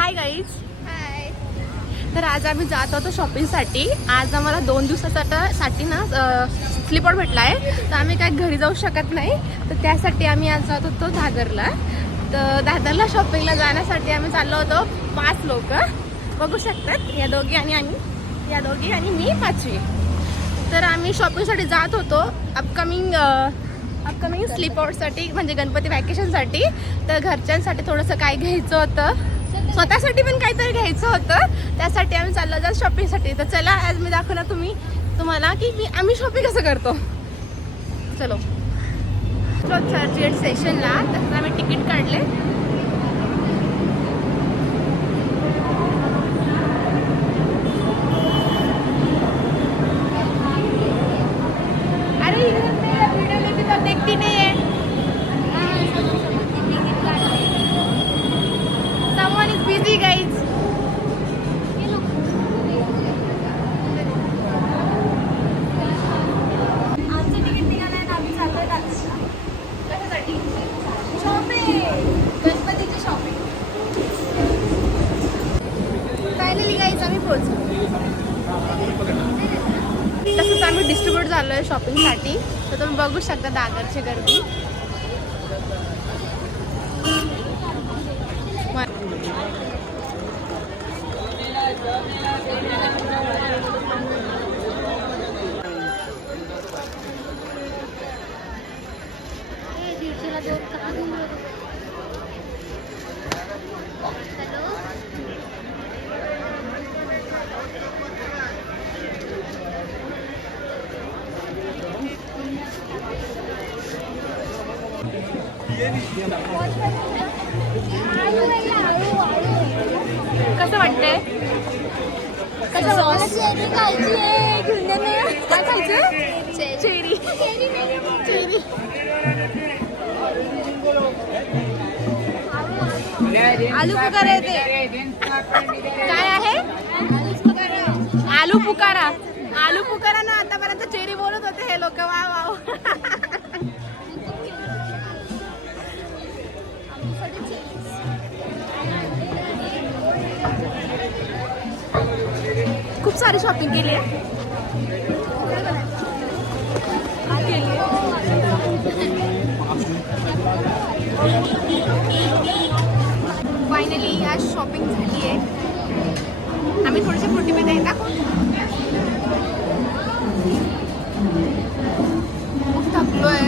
Hi guys. हाय. तर आज आम्ही जात होतो शॉपिंगसाठी. आज आम्हाला 2 दिवसासाठी ना स्लीपर भेटला आहे, तर आम्ही काय घरी जाऊ शकत नाही, तर त्यासाठी आम्ही आज जात होतो दादरला. तर दादरला शॉपिंगला जाण्यासाठी आम्ही चाललो होतो 5 लोक. बघू शकतात या दोघी आणि मी 5वी. तर आम्ही शॉपिंगसाठी जात होतो अपकमिंग स्लीपआउटसाठी, म्हणजे गणपती वॅकेशनसाठी. तर घरच्यांसाठी थोडंसं काय घ्यायचं होतं, स्वतःसाठी पण काहीतरी घ्यायचं होतं, त्यासाठी आम्ही चाललो जात शॉपिंगसाठी. तर चला आज मी दाखवणार तुम्हाला की आम्ही शॉपिंग कसं करतो. चलो चर्चगेट स्टेशनला. तसं आम्ही तिकीट काढले. अरे व्हिडिओ लेके तो देखती नहीं है. Someone is busy guys. आमचं तिकीट निघालंय ना, आम्ही चाललोय कशासाठी? शॉपिंग. गणपतीची शॉपिंग. फायनली गाईज आम्ही पोहोचलो. तसंच आम्ही डिस्ट्रीब्यूट झालो आहे शॉपिंगसाठी. तर तुम्ही बघू शकता दादरची गर्दी. कसं वाटतंय? काय खायचं? चेरी. आलू पुकारा येते. काय आहे? आलू पुकारा ना. आतापर्यंत चेरी बोलत होते हे लोक. वाव. खूप सारी शॉपिंग केली आहे. फायनली आज शॉपिंग झाली आहे. आम्ही थोडेसे फ्रुटीमध्ये दाखवू. खूप थकलोय.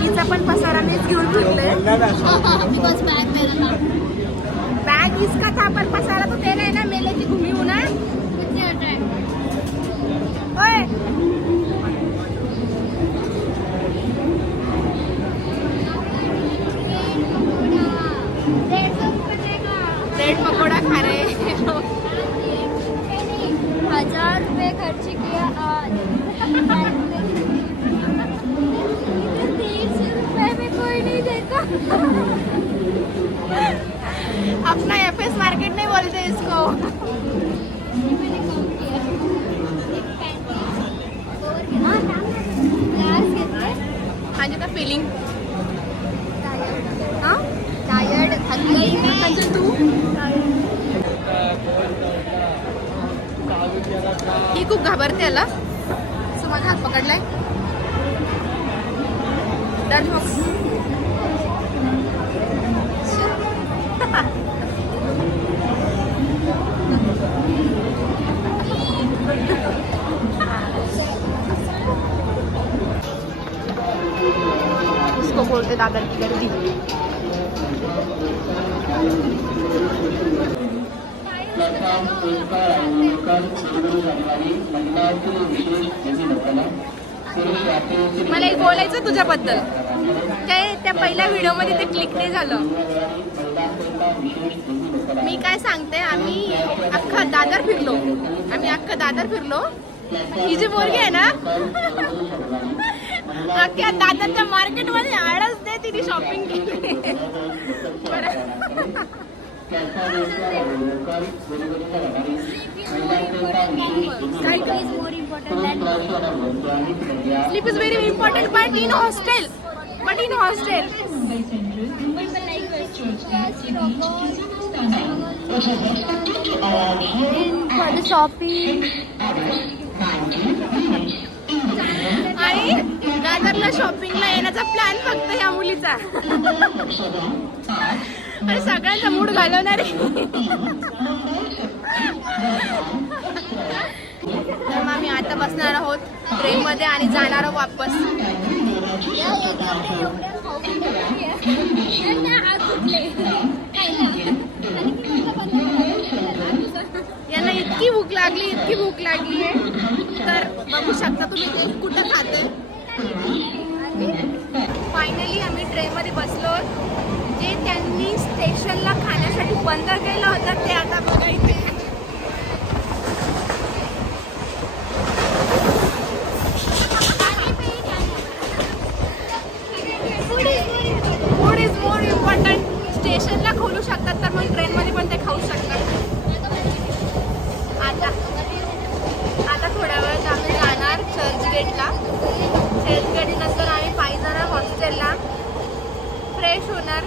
तिचा पण पसारा मीच घेऊन फिरले. बैग इसका था पर पसारा तो तेरा है ना. मैं लेके घूमी हूँ ना. ओए ब्रेड पकोड़ा खा रहे हैं. 1000 रुपये खर्च किया आज. 300 रुपये में कोई नहीं देता. अपना एफएस मार्केट नहीं बोलते इसको. मैंने कम किया. एक पैंतीस और ग्लास घेतले. माझी तर फिलिंग टायर्ड थकली म्हणजे तू ही खूप घाबरते याला. सो माझा हात पकडलाय. डर मग. इसको बोलते दादर की गर्दी. मला एक बोलायचं तुझ्याबद्दल. त्या पहिल्या व्हिडिओमध्ये ते क्लिक नाही झालं. मी काय सांगते, आम्ही अख्खा दादर फिरलो. ही जी पोरगी आहे ना, अख्ख्या दादरच्या मार्केटमध्ये आळस दे तिने शॉपिंग केली. Sleep is very important, but in hostel. For the shopping. आणि दादरला शॉपिंगला येण्याचा प्लॅन फक्त या मुलीचा. आणि सगळ्यांचा मूड घालवणार आहे. तर मग आम्ही आता बसणार आहोत ट्रेनमध्ये आणि जाणार आहोत वापस. यांना इतकी भूक लागली आहे तर बघू शकता तुम्ही ते कुठं खाते. फायनली आम्ही ट्रेनमध्ये बसलो. जे त्यांनी स्टेशनला खाण्यासाठी बंद केलं होतं ते आता बघायचे. Food is more important. स्टेशनला खोलू शकतात तर मग ट्रेनमध्ये पण ते खाऊ शकतात. आता थोड्या वेळात आम्ही जाणार चर्चगेटला. चर्चगेट नंतर आम्ही पायी जाणार हॉस्टेलला, फ्रेश होणार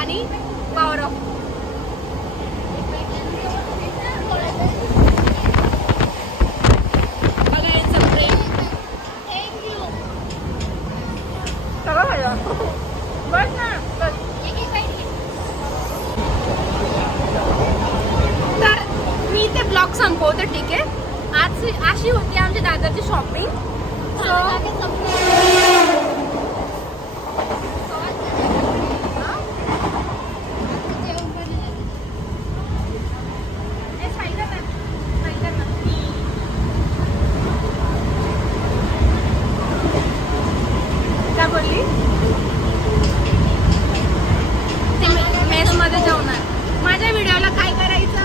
आणि पॉवर ऑफ. बघा यांचं प्रेम. सगळं खाल्लं. बस ना बस. तर मी ते ब्लॉग संपवते. ठीक आहे. आज अशी होती आमची दादरची शॉपिंग. काय बोलली? मेसमध्ये जेवणार. माझ्या व्हिडिओला काय करायचं?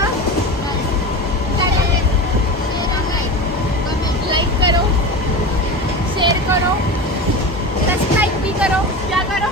लाइक करो, शेयर करो, सब्सक्राइब भी करो. क्या करो?